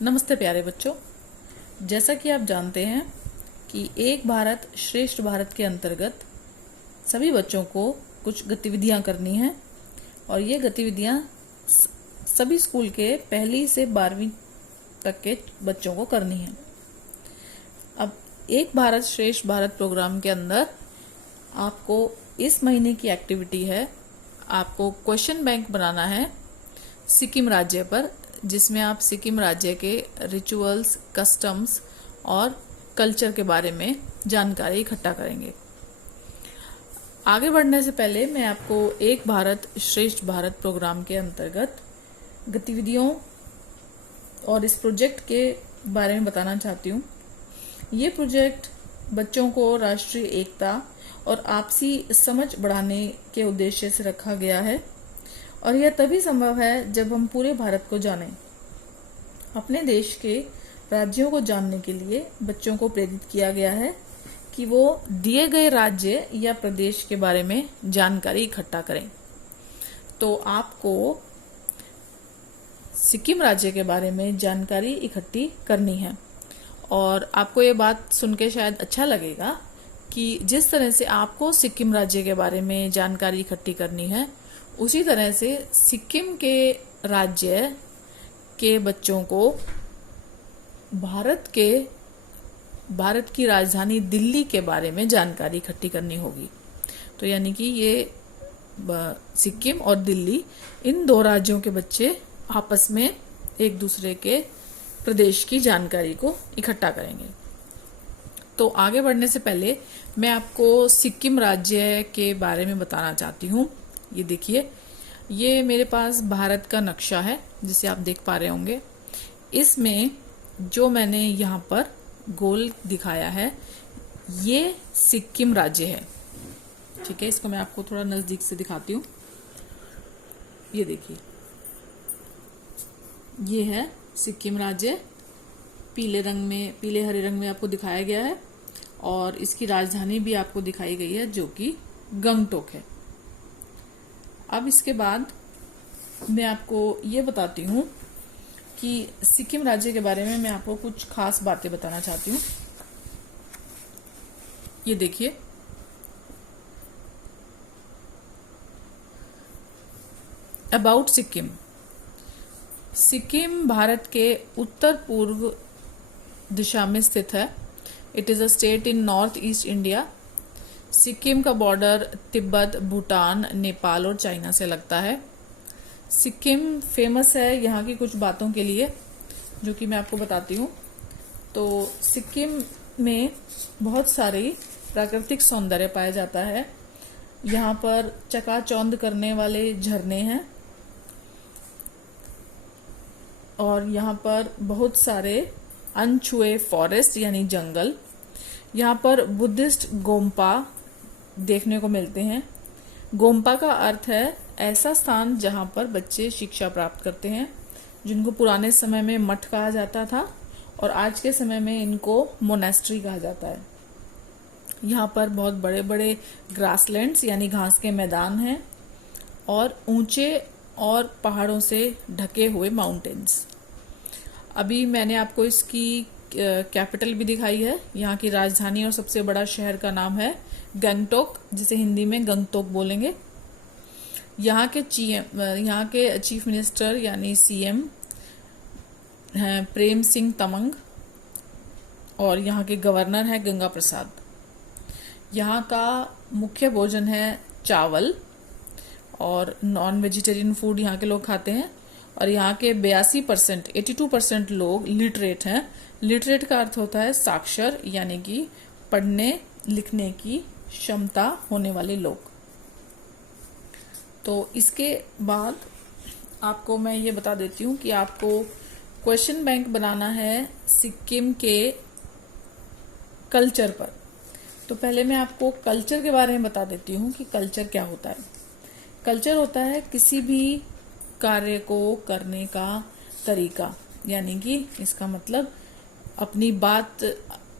नमस्ते प्यारे बच्चों। जैसा कि आप जानते हैं कि एक भारत श्रेष्ठ भारत के अंतर्गत सभी बच्चों को कुछ गतिविधियां करनी हैं और ये गतिविधियां सभी स्कूल के पहली से 12वीं तक के बच्चों को करनी है। अब एक भारत श्रेष्ठ भारत प्रोग्राम के अंदर आपको इस महीने की एक्टिविटी है, आपको क्वेश्चन बैंक बनाना है सिक्किम राज्य पर, जिसमें आप सिक्किम राज्य के रिचुअल्स, कस्टम्स और कल्चर के बारे में जानकारी इकट्ठा करेंगे। आगे बढ़ने से पहले मैं आपको एक भारत श्रेष्ठ भारत प्रोग्राम के अंतर्गत गतिविधियों और इस प्रोजेक्ट के बारे में बताना चाहती हूँ। ये प्रोजेक्ट बच्चों को राष्ट्रीय एकता और आपसी समझ बढ़ाने के उद्देश्य से रखा गया है और यह तभी संभव है जब हम पूरे भारत को जानें। अपने देश के राज्यों को जानने के लिए बच्चों को प्रेरित किया गया है कि वो दिए गए राज्य या प्रदेश के बारे में जानकारी इकट्ठा करें। तो आपको सिक्किम राज्य के बारे में जानकारी इकट्ठी करनी है और आपको ये बात सुन के शायद अच्छा लगेगा कि जिस तरह से आपको सिक्किम राज्य के बारे में जानकारी इकट्ठी करनी है, उसी तरह से सिक्किम के राज्य के बच्चों को भारत की राजधानी दिल्ली के बारे में जानकारी इकट्ठी करनी होगी। तो यानी कि ये सिक्किम और दिल्ली, इन दो राज्यों के बच्चे आपस में एक दूसरे के प्रदेश की जानकारी को इकट्ठा करेंगे। तो आगे बढ़ने से पहले मैं आपको सिक्किम राज्य के बारे में बताना चाहती हूँ। ये देखिए, ये मेरे पास भारत का नक्शा है जिसे आप देख पा रहे होंगे। इसमें जो मैंने यहाँ पर गोल दिखाया है, ये सिक्किम राज्य है। ठीक है, इसको मैं आपको थोड़ा नजदीक से दिखाती हूँ। ये देखिए, ये है सिक्किम राज्य। पीले हरे रंग में आपको दिखाया गया है और इसकी राजधानी भी आपको दिखाई गई है, जो कि गंगटोक है। अब इसके बाद मैं आपको ये बताती हूँ कि सिक्किम राज्य के बारे में मैं आपको कुछ खास बातें बताना चाहती हूँ। ये देखिए, अबाउट सिक्किम। सिक्किम भारत के उत्तर पूर्व दिशा में स्थित है। It is a state in north east India. Sikkim का बॉर्डर तिब्बत, भूटान, नेपाल और चाइना से लगता है। सिक्किम फेमस है यहाँ की कुछ बातों के लिए, जो कि मैं आपको बताती हूँ। तो सिक्किम में बहुत सारी प्राकृतिक सौंदर्य पाया जाता है। यहाँ पर चकाचौंध करने वाले झरने हैं और यहाँ पर बहुत सारे अनछुए फॉरेस्ट यानी जंगल। यहाँ पर बुद्धिस्ट गोम्पा देखने को मिलते हैं। गोम्पा का अर्थ है ऐसा स्थान जहाँ पर बच्चे शिक्षा प्राप्त करते हैं, जिनको पुराने समय में मठ कहा जाता था और आज के समय में इनको मोनेस्ट्री कहा जाता है। यहाँ पर बहुत बड़े बड़े ग्रासलैंड्स यानी घास के मैदान हैं और ऊंचे और पहाड़ों से ढके हुए माउंटेन्स। अभी मैंने आपको इसकी कैपिटल भी दिखाई है। यहाँ की राजधानी और सबसे बड़ा शहर का नाम है गंगटोक, जिसे हिंदी में गंगटोक बोलेंगे। यहाँ के चीफ मिनिस्टर यानी सीएम हैं प्रेम सिंह तमंग और यहाँ के गवर्नर हैं गंगा प्रसाद। यहाँ का मुख्य भोजन है चावल और नॉन वेजिटेरियन फूड यहाँ के लोग खाते हैं और यहाँ के 82% लोग लिटरेट हैं। लिटरेट का अर्थ होता है साक्षर, यानी कि पढ़ने लिखने की क्षमता होने वाले लोग। तो इसके बाद आपको मैं ये बता देती हूँ कि आपको क्वेश्चन बैंक बनाना है सिक्किम के कल्चर पर। तो पहले मैं आपको कल्चर के बारे में बता देती हूँ कि कल्चर क्या होता है। कल्चर होता है किसी भी कार्य को करने का तरीका, यानी कि इसका मतलब अपनी बात,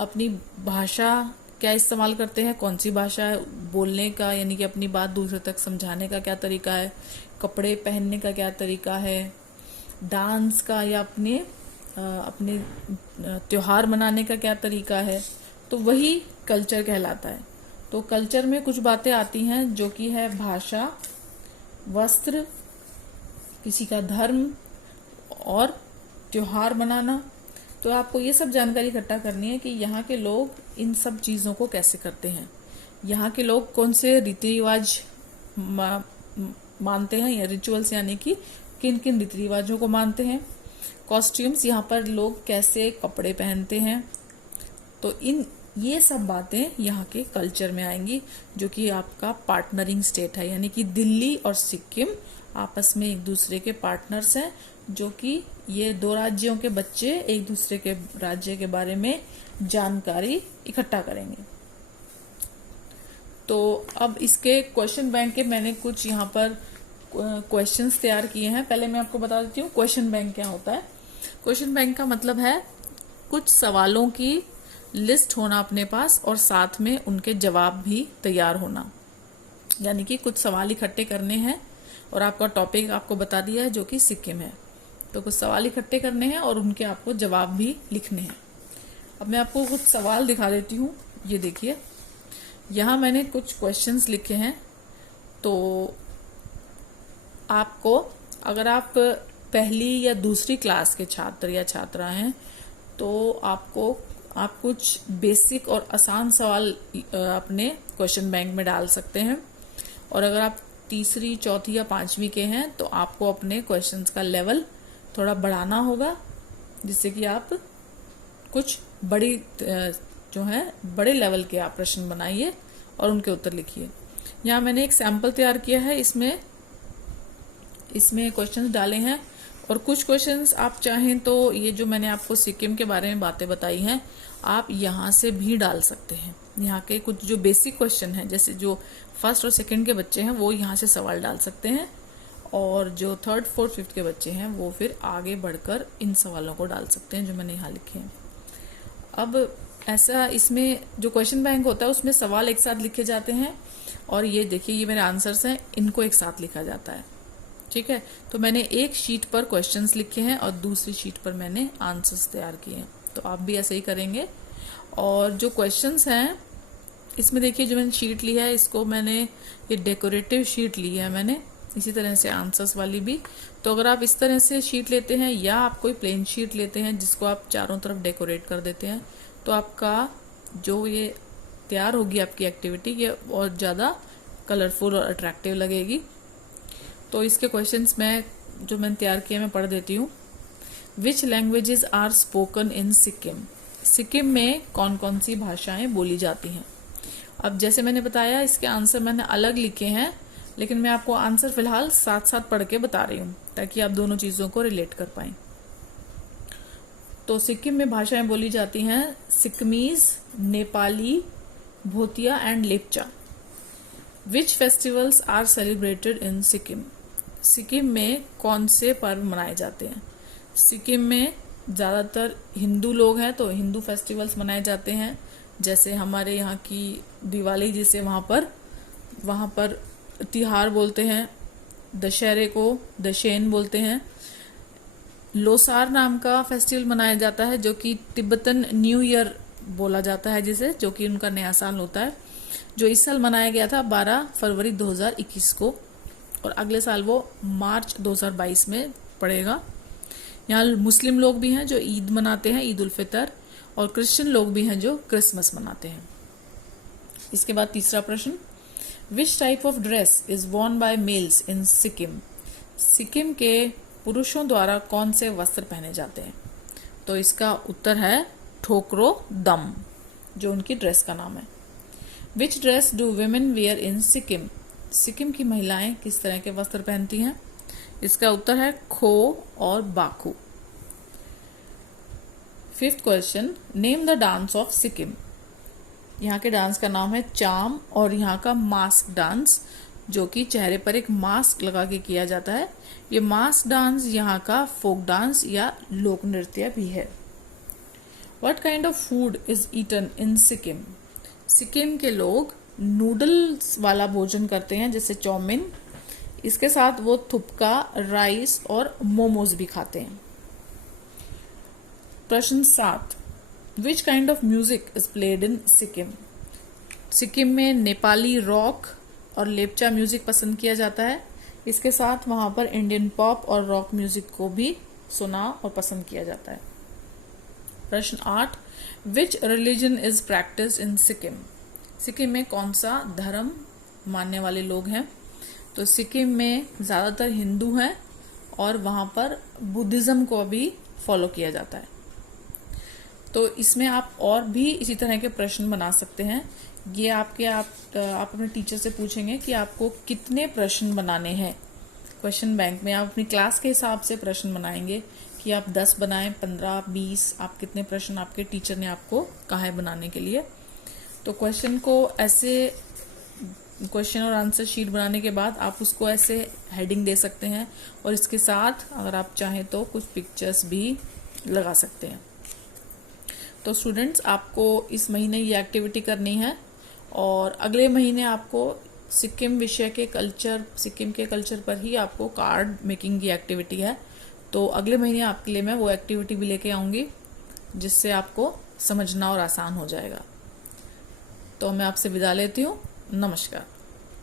अपनी भाषा क्या इस्तेमाल करते हैं, कौन सी भाषा है, बोलने का यानी कि अपनी बात दूसरे तक समझाने का क्या तरीका है, कपड़े पहनने का क्या तरीका है, डांस का या अपने अपने त्योहार मनाने का क्या तरीका है, तो वही कल्चर कहलाता है। तो कल्चर में कुछ बातें आती हैं जो कि है भाषा, वस्त्र, किसी का धर्म और त्योहार मनाना। तो आपको ये सब जानकारी इकट्ठा करनी है कि यहाँ के लोग इन सब चीज़ों को कैसे करते हैं, यहाँ के लोग कौन से रीति रिवाज मानते हैं या रिचुअल्स, यानी कि किन किन रीति रिवाजों को मानते हैं। कॉस्ट्यूम्स, यहाँ पर लोग कैसे कपड़े पहनते हैं। तो ये सब बातें यहाँ के कल्चर में आएंगी, जो कि आपका पार्टनरिंग स्टेट है, यानी कि दिल्ली और सिक्किम आपस में एक दूसरे के पार्टनर्स हैं, जो कि ये दो राज्यों के बच्चे एक दूसरे के राज्य के बारे में जानकारी इकट्ठा करेंगे। तो अब इसके क्वेश्चन बैंक के मैंने कुछ यहाँ पर क्वेश्चंस तैयार किए हैं। पहले मैं आपको बता देती हूँ क्वेश्चन बैंक क्या होता है। क्वेश्चन बैंक का मतलब है कुछ सवालों की लिस्ट होना अपने पास और साथ में उनके जवाब भी तैयार होना, यानी कि कुछ सवाल इकट्ठे करने हैं और आपका टॉपिक आपको बता दिया है जो कि सिक्किम है। तो कुछ सवाल इकट्ठे करने हैं और उनके आपको जवाब भी लिखने हैं। अब मैं आपको कुछ सवाल दिखा देती हूँ। ये देखिए, यहाँ मैंने कुछ क्वेश्चंस लिखे हैं। तो आपको, अगर आप पहली या दूसरी क्लास के छात्र या छात्रा हैं, तो आप कुछ बेसिक और आसान सवाल अपने क्वेश्चन बैंक में डाल सकते हैं। और अगर आप तीसरी, चौथी या पांचवी के हैं, तो आपको अपने क्वेश्चंस का लेवल थोड़ा बढ़ाना होगा, जिससे कि आप कुछ बड़े लेवल के आप प्रश्न बनाइए और उनके उत्तर लिखिए। यहाँ मैंने एक सैंपल तैयार किया है, इसमें क्वेश्चंस डाले हैं। और कुछ क्वेश्चंस आप चाहें तो ये जो मैंने आपको सिक्किम के बारे में बातें बताई हैं, आप यहाँ से भी डाल सकते हैं। यहाँ के कुछ जो बेसिक क्वेश्चन हैं, जैसे जो फर्स्ट और सेकंड के बच्चे हैं वो यहाँ से सवाल डाल सकते हैं, और जो थर्ड, फोर्थ, फिफ्थ के बच्चे हैं वो फिर आगे बढ़कर इन सवालों को डाल सकते हैं जो मैंने यहाँ लिखे हैं। अब ऐसा, इसमें जो क्वेश्चन बैंक होता है उसमें सवाल एक साथ लिखे जाते हैं, और ये देखिए, ये मेरे आंसर्स हैं, इनको एक साथ लिखा जाता है। ठीक है, तो मैंने एक शीट पर क्वेश्चंस लिखे हैं और दूसरी शीट पर मैंने आंसर्स तैयार किए हैं। तो आप भी ऐसे ही करेंगे। और जो क्वेश्चंस हैं, इसमें देखिए जो मैंने शीट ली है, इसको मैंने ये डेकोरेटिव शीट ली है मैंने, इसी तरह से आंसर्स वाली भी। तो अगर आप इस तरह से शीट लेते हैं या आप कोई प्लेन शीट लेते हैं जिसको आप चारों तरफ डेकोरेट कर देते हैं, तो आपका जो ये तैयार होगी आपकी एक्टिविटी, ये और ज़्यादा कलरफुल और अट्रैक्टिव लगेगी। तो इसके क्वेश्चंस जो मैंने तैयार किए मैं पढ़ देती हूँ। Which languages are spoken in Sikkim? Sikkim में कौन कौन सी भाषाएं बोली जाती हैं? अब जैसे मैंने बताया, इसके आंसर मैंने अलग लिखे हैं, लेकिन मैं आपको आंसर फिलहाल साथ साथ पढ़ के बता रही हूँ ताकि आप दोनों चीज़ों को रिलेट कर पाएं। तो सिक्किम में भाषाएं बोली जाती हैं Sikkimese, Nepali, Bhutia and Lepcha. Which festivals are celebrated in Sikkim? Sikkim में कौन से पर्व मनाए जाते हैं? सिक्किम में ज़्यादातर हिंदू लोग हैं, तो हिंदू फेस्टिवल्स मनाए जाते हैं, जैसे हमारे यहाँ की दिवाली, जिसे वहाँ पर तिहार बोलते हैं। दशहरे को दशैन बोलते हैं। लोसार नाम का फेस्टिवल मनाया जाता है, जो कि तिब्बतन न्यू ईयर बोला जाता है जिसे, जो कि उनका नया साल होता है, जो इस साल मनाया गया था 12 फरवरी 2021 को, और अगले साल वो मार्च 2022 में पड़ेगा। यहाँ मुस्लिम लोग भी हैं जो ईद मनाते हैं, ईद उल फितर, और क्रिश्चियन लोग भी हैं जो क्रिसमस मनाते हैं। इसके बाद तीसरा प्रश्न, which type of dress is Warne by males in Sikkim? Sikkim के पुरुषों द्वारा कौन से वस्त्र पहने जाते हैं? तो इसका उत्तर है ठोकरो दम, जो उनकी ड्रेस का नाम है। विच ड्रेस डू वुमेन वेयर इन सिक्किम? सिक्किम की महिलाएं किस तरह के वस्त्र पहनती हैं? इसका उत्तर है खो और Baku. Fifth question, name the dance of Sikkim. यहाँ के डांस का नाम है चाम, और यहाँ का मास्क डांस, जो कि चेहरे पर एक मास्क लगा के किया जाता है। ये मास्क डांस यहाँ का फोक डांस या लोक नृत्य भी है। What kind of food is eaten in Sikkim? Sikkim के लोग नूडल्स वाला भोजन करते हैं, जैसे चाउमीन। इसके साथ वो थुपका, राइस और मोमोज भी खाते हैं। प्रश्न 7, which kind of music is played in Sikkim? Sikkim में नेपाली रॉक और लेप्चा म्यूजिक पसंद किया जाता है। इसके साथ वहां पर इंडियन पॉप और रॉक म्यूजिक को भी सुना और पसंद किया जाता है। प्रश्न 8, विच religion is practice in Sikkim? Sikkim में कौन सा धर्म मानने वाले लोग हैं? तो सिक्किम में ज़्यादातर हिंदू हैं और वहाँ पर बुद्धिज़्म को भी फॉलो किया जाता है। तो इसमें आप और भी इसी तरह के प्रश्न बना सकते हैं। ये आप अपने टीचर से पूछेंगे कि आपको कितने प्रश्न बनाने हैं। क्वेश्चन बैंक में आप अपनी क्लास के हिसाब से प्रश्न बनाएंगे कि आप 10 बनाएं, 15, 20, आप कितने प्रश्न आपके टीचर ने आपको कहा है बनाने के लिए। तो क्वेश्चन को ऐसे, क्वेश्चन और आंसर शीट बनाने के बाद आप उसको ऐसे हेडिंग दे सकते हैं और इसके साथ अगर आप चाहें तो कुछ पिक्चर्स भी लगा सकते हैं। तो स्टूडेंट्स, आपको इस महीने ये एक्टिविटी करनी है और अगले महीने आपको सिक्किम विषय के कल्चर, सिक्किम के कल्चर पर ही आपको कार्ड मेकिंग की एक्टिविटी है। तो अगले महीने आपके लिए मैं वो एक्टिविटी भी लेके आऊँगी जिससे आपको समझना और आसान हो जाएगा। तो मैं आपसे विदा लेती हूँ। नमस्कार।